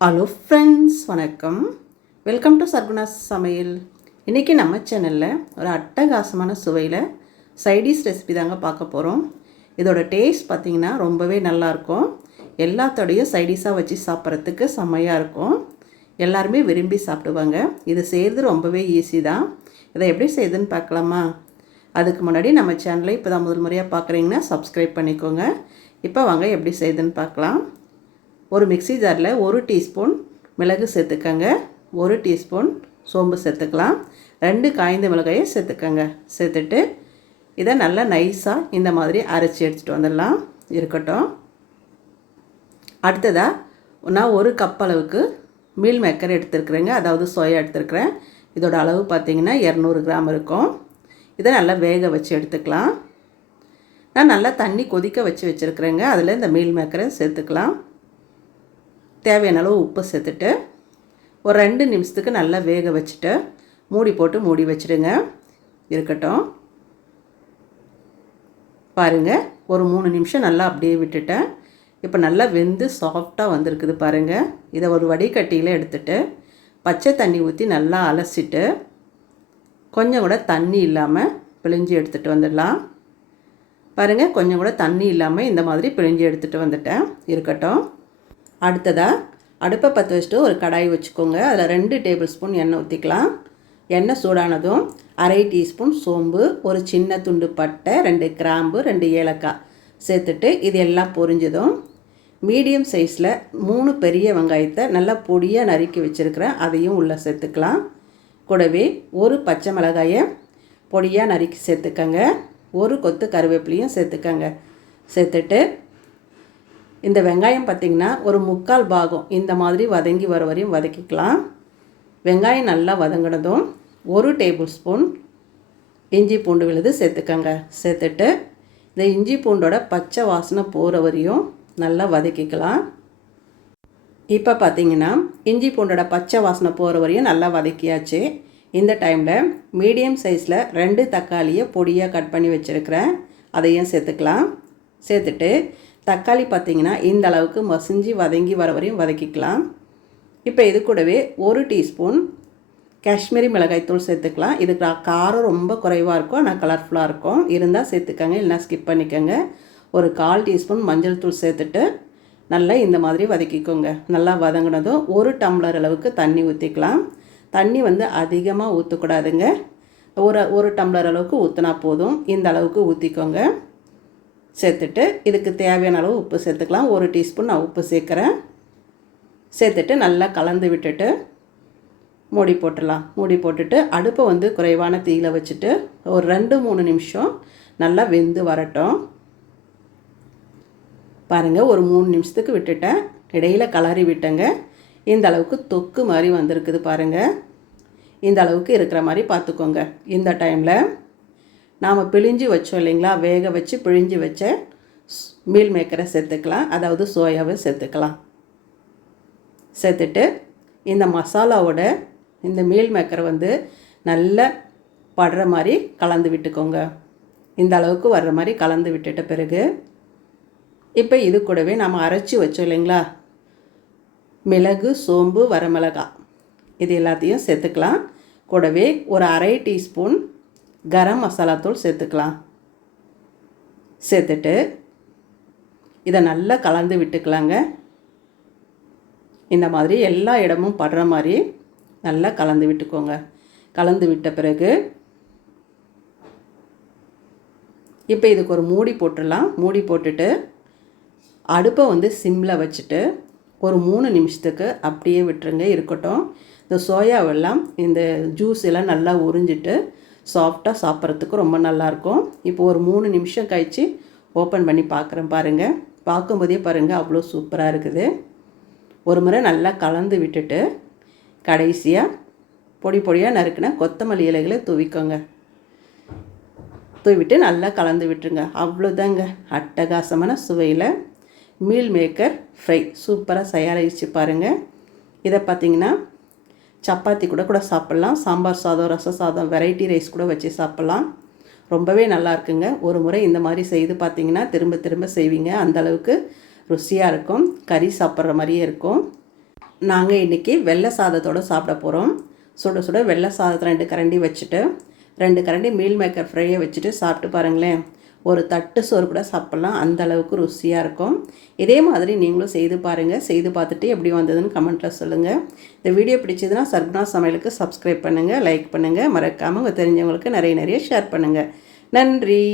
Hello friends, வணக்கம். Welcome to Sargunas சமையல். இன்றைக்கி நம்ம சேனலில் ஒரு அட்டகாசமான சுவையில் சைடிஷ் ரெசிபி தாங்க பார்க்க போகிறோம். இதோட டேஸ்ட் பார்த்திங்கன்னா ரொம்பவே நல்லாயிருக்கும். எல்லாத்தோடையும் சைடிஷாக வச்சு சாப்பிட்றதுக்கு செம்மையாக இருக்கும். எல்லாருமே விரும்பி சாப்பிடுவாங்க. இது செய்கிறது ரொம்பவே ஈஸி தான். இதை எப்படி செய்யுதுன்னு பார்க்கலாமா? அதுக்கு முன்னாடி நம்ம சேனலை இப்போ தான் முதல் முறையாக பார்க்குறீங்கன்னா சப்ஸ்கிரைப் பண்ணிக்கோங்க. இப்போ வாங்க எப்படி செய்யுதுன்னு பார்க்கலாம். ஒரு மிக்ஸி ஜாரில் 1 டீஸ்பூன் மிளகு சேர்த்துக்கங்க, 1 டீஸ்பூன் சோம்பு சேர்த்துக்கலாம், 2 காய்ந்த மிளகாயை சேர்த்துக்கங்க. சேர்த்துட்டு இதை நல்லா நைஸாக இந்த மாதிரி அரைச்சி எடுத்துகிட்டு வந்துடலாம். இருக்கட்டும். அடுத்ததாக நான் 1 கப் அளவுக்கு மீல் மேக்கர் எடுத்துருக்குறேங்க, அதாவது சோயா எடுத்துருக்குறேன். இதோட அளவு பார்த்திங்கன்னா 200 கிராம் இருக்கும். இதை நல்லா வேக வச்சு எடுத்துக்கலாம். நான் நல்லா தண்ணி கொதிக்க வச்சு வச்சுருக்குறேங்க. அதில் இந்த மீல் மேக்கரை சேர்த்துக்கலாம். தேவையான அளவு உப்பு சேர்த்துட்டு ஒரு 2 நிமிஷத்துக்கு நல்லா வேக வச்சுட்டு மூடி வச்சுடுங்க. இருக்கட்டும். பாருங்கள், ஒரு 3 நிமிஷம் நல்லா அப்படியே விட்டுட்டேன். இப்போ நல்லா வெந்து சாஃப்டாக வந்திருக்குது பாருங்கள். இதை ஒரு வடிகட்டியில் எடுத்துகிட்டு பச்சை தண்ணி ஊற்றி நல்லா அலசிட்டு கொஞ்சம் கூட தண்ணி இல்லாமல் பிழிஞ்சு எடுத்துகிட்டு வந்துடலாம். பாருங்கள், கொஞ்சம் கூட தண்ணி இல்லாமல் இந்த மாதிரி பிழிஞ்சு எடுத்துகிட்டு வந்துட்டேன். இருக்கட்டும். அடுத்ததாக அடுப்பை பற்ற வச்சுட்டு ஒரு கடாய் வச்சுக்கோங்க. அதில் 2 டேபிள் ஸ்பூன் எண்ணெய் ஊற்றிக்கலாம். எண்ணெய் சூடானதும் 1/2 டீஸ்பூன் சோம்பு, ஒரு சின்ன துண்டு பட்டை, 2 கிராம்பு, 2 ஏலக்காய் சேர்த்துட்டு இது எல்லாம் பொரிஞ்சதும் மீடியம் சைஸில் 3 பெரிய வெங்காயத்தை நல்லா பொடியாக நறுக்கி வச்சுருக்கிறேன், அதையும் உள்ளே சேர்த்துக்கலாம். கூடவே ஒரு பச்சை மிளகாயை பொடியாக நறுக்கி சேர்த்துக்கங்க, ஒரு கொத்து கருவேப்பிலையும் சேர்த்துக்கங்க. சேர்த்துட்டு இந்த வெங்காயம் பார்த்திங்கன்னா ஒரு 3/4 பாகம் இந்த மாதிரி வதங்கி வர வரையும் வதக்கிக்கலாம். வெங்காயம் நல்லா வதங்கினதும் 1 டேபிள் ஸ்பூன் இஞ்சி பூண்டு விழுது சேர்த்துக்கங்க. சேர்த்துட்டு இந்த இஞ்சி பூண்டோட பச்சை வாசனை போகிற வரையும் நல்லா வதக்கிக்கலாம். இப்போ பார்த்திங்கன்னா இஞ்சி பூண்டோட பச்சை வாசனை போகிற வரையும் நல்லா வதக்கியாச்சு. இந்த டைமில் மீடியம் சைஸில் 2 தக்காளியை பொடியாக கட் பண்ணி வச்சுருக்கிறேன், அதையும் சேர்த்துக்கலாம். சேர்த்துட்டு தக்காளி பார்த்திங்கன்னா இந்த அளவுக்கு மசிஞ்சு வதங்கி வர வரையும் வதக்கிக்கலாம். இப்போ இது கூடவே 1 டீஸ்பூன் காஷ்மீரி மிளகாய்த்தூள் சேர்த்துக்கலாம். இது காரம் ரொம்ப குறைவாக இருக்கும், ஆனால் கலர்ஃபுல்லாக இருக்கும். இருந்தால் சேர்த்துக்கங்க, இல்லைனா ஸ்கிப் பண்ணிக்கோங்க. ஒரு 1/4 டீஸ்பூன் மஞ்சள் தூள் சேர்த்துட்டு நல்லா இந்த மாதிரி வதக்கிக்கோங்க. நல்லா வதங்கினதும் 1 டம்ளர் அளவுக்கு தண்ணி ஊற்றிக்கலாம். தண்ணி அதிகமாக ஊற்றக்கூடாதுங்க. ஒரு டம்ளர் அளவுக்கு ஊற்றினா போதும். இந்த அளவுக்கு ஊற்றிக்கோங்க. சேர்த்துட்டு இதுக்கு தேவையான அளவு உப்பு சேர்த்துக்கலாம். 1 டீஸ்பூன் நான் உப்பு சேர்க்குறேன். சேர்த்துட்டு நல்லா கலந்து விட்டுட்டு மூடி போட்டுடலாம். மூடி போட்டுட்டு அடுப்பை குறைவான தீயில் வச்சுட்டு ஒரு 2-3 நிமிஷம் நல்லா வெந்து வரட்டும். பாருங்கள், ஒரு 3 நிமிஷத்துக்கு விட்டுட்டேன், இடையில் கலரி விட்டேங்க. இந்த அளவுக்கு தொக்கு மாதிரி வந்திருக்குது பாருங்கள். இந்த அளவுக்கு இருக்கிற மாதிரி பார்த்துக்கோங்க. இந்த டைமில் நாம் பிழிஞ்சு வச்சோம் இல்லைங்களா, வேக வச்சு பிழிஞ்சு வச்ச மீல் மேக்கரை சேர்த்துக்கலாம், அதாவது சோயாவை சேர்த்துக்கலாம். சேர்த்துட்டு இந்த மசாலாவோட இந்த மீல் மேக்கரை நல்லா படுற மாதிரி கலந்து விட்டுக்கோங்க. இந்த அளவுக்கு வர்ற மாதிரி கலந்து விட்டுட்ட பிறகு இப்போ இது கூடவே நாம் அரைச்சி வச்சோம் இல்லைங்களா, மிளகு, சோம்பு, வரமிளகாய், இது எல்லாத்தையும் சேர்த்துக்கலாம். கூடவே ஒரு 1/2 டீஸ்பூன் கரம் மசாலா தூள் சேர்த்துக்கலாம். சேர்த்துட்டு இதை நல்லா கலந்து விட்டுக்கலாங்க. இந்த மாதிரி எல்லா இடமும் படுற மாதிரி நல்லா கலந்து விட்டுக்கோங்க. கலந்து விட்ட பிறகு இப்போ இதுக்கு ஒரு மூடி போட்டுடலாம். மூடி போட்டுட்டு அடுப்பை சிம்மில் வச்சுட்டு ஒரு 3 நிமிஷத்துக்கு அப்படியே விட்டுருங்க. இருக்கட்டும். இந்த சோயாவெல்லாம் இந்த ஜூஸ் எல்லாம் நல்லா உறிஞ்சிட்டு சாஃப்டாக சாப்பிட்றதுக்கு ரொம்ப நல்லாயிருக்கும். இப்போ ஒரு 3 நிமிஷம் கழித்து ஓப்பன் பண்ணி பார்க்குறேன். பாருங்கள், பார்க்கும்போதே பாருங்கள் அவ்வளோ சூப்பராக இருக்குது. ஒரு முறை நல்லா கலந்து விட்டுட்டு கடைசியாக பொடியாக நறுக்கின கொத்தமல்லி இலைகளை தூவிக்கோங்க. தூவிட்டு நல்லா கலந்து விட்டுருங்க. அவ்வளோதாங்க, அட்டகாசமான சுவையில் மீல் மேக்கர் ஃப்ரை சூப்பராக தயாரிச்சு பாருங்கள். இதை பார்த்திங்கன்னா சப்பாத்தி கூட சாப்பிட்லாம், சாம்பார் சாதம், ரச சாதம், வெரைட்டி ரைஸ் கூட வச்சு சாப்பிட்லாம். ரொம்பவே நல்லா இருக்குங்க. ஒரு முறை இந்த மாதிரி செய்து பார்த்திங்கன்னா திரும்ப திரும்ப செய்வீங்க. அந்தளவுக்கு ருசியாக இருக்கும். கறி சாப்பிட்ற மாதிரியே இருக்கும். நாங்கள் இன்றைக்கி வெள்ளை சாதத்தோடு சாப்பிட போகிறோம். சுட சுட வெள்ளை சாதத்தை 2 கரண்டி வச்சுட்டு 2 கரண்டி மீல் மேக்கர் ஃப்ரையை வச்சுட்டு சாப்பிட்டு பாருங்களேன். ஒரு தட்டு சோறு கூட சாப்பிட்லாம், அந்த அளவுக்கு ருசியாக இருக்கும். இதே மாதிரி நீங்களும் செய்து பாருங்கள். செய்து பார்த்துட்டு எப்படி வந்ததுன்னு கமெண்ட்டில் சொல்லுங்கள். இந்த வீடியோ பிடிச்சதுன்னா சர்குணா சமையலுக்கு சப்ஸ்கிரைப் பண்ணுங்கள், லைக் பண்ணுங்கள், மறக்காமல் உங்கள் தெரிஞ்சவங்களுக்கு நிறைய ஷேர் பண்ணுங்கள். நன்றி.